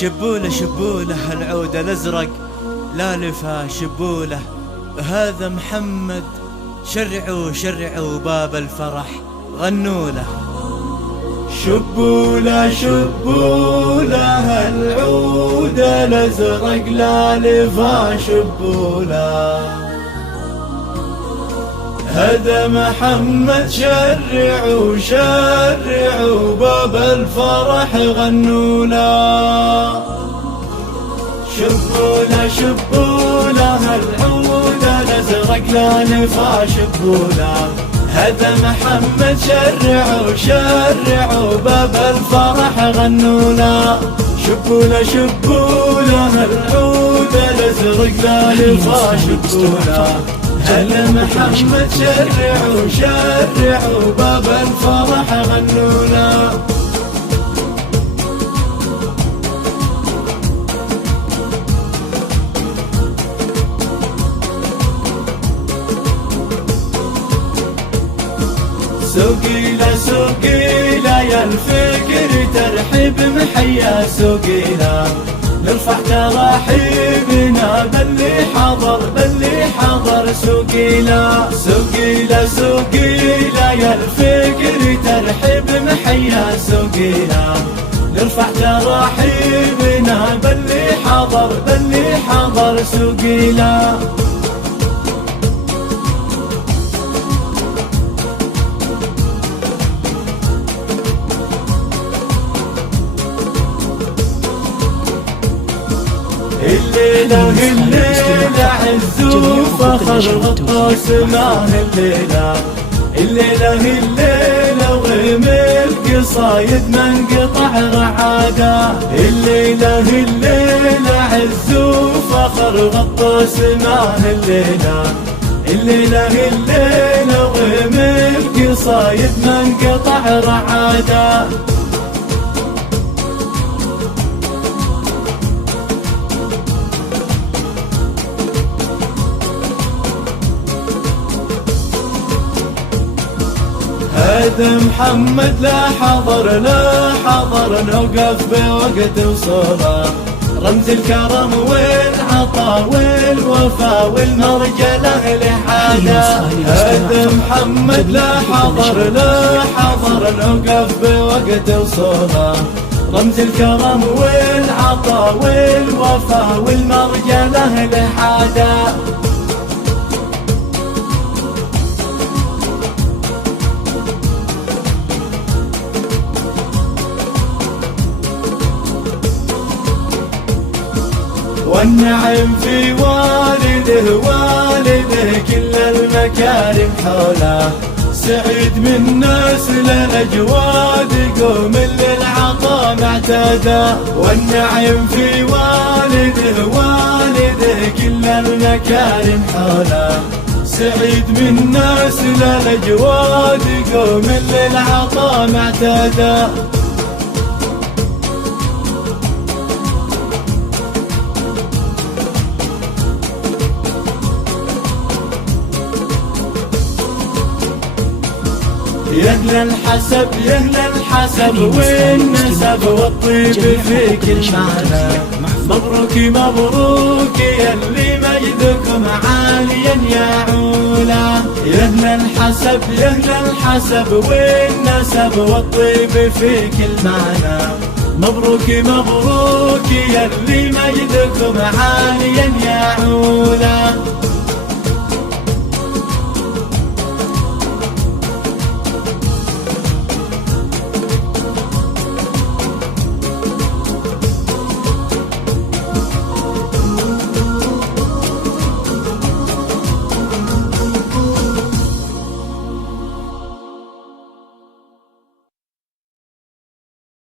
شبوله شبوله العود الازرق لا لفا شبوله، هذا محمد شرعوا شرعوا باب الفرح غنوا له. شبوله شبوله العود الازرق لا لفا شبوله، هذا محمد شرعوا شرعوا باب الفرح غنوا له. شبوله شبوله العود الازرق لا لفا شبوله، هذا محمد شرعوا شرعوا باب الفرح غنوا له. شبوله شبوله العود الازرق لا لفا شبوله، هذا محمد شرعوا شرعوا باب الفرح غنوا له. سوقيله سوقيله يا الفكر ترحب محيا سوقيله، نرفع تراحيبنا باللي حضر باللي حضر. سوقيله سوقيله سوقيله يا الفكر ترحب محيا سوقيله، نرفع تراحيبنا باللي حضر باللي حضر. سوقيله الليلة الليلة عز وفخر غطاس معه الليلة، الليلة الليلة وغيم القصايد من قطع رعادة. الليلة الليلة عز وفخر غطاس معه الليلة، الليلة الليلة وغيم القصايد من قطع رعادة. هذا محمد لا حضر لا حضر، نوقف بوقت وصوله، رمز الكرم والعطاء والوفا والمرجله لحاده. هذا محمد لا حضر لا حضر، نوقف بوقت وصوله، رمز الكرم والعطاء والوفا والمرجله لحاده. والنعم في والده والده كل المكارم حوله، سعيد من نسل الأجواد قوم للعطاء معتاده. والنعم في والده والده كل المكارم حوله، سعيد من نسل الأجواد قوم للعطاء معتاده. يهلا الحسب يهلا الحسب والنسب والطيب في كل معنى. مبروك مبروك يلي مجدكم عاليا يا علا. يهلا الحسب يهلا الحسب والنسب والطيب في كل معنى. مبروك مبروك يلي مجدكم عاليا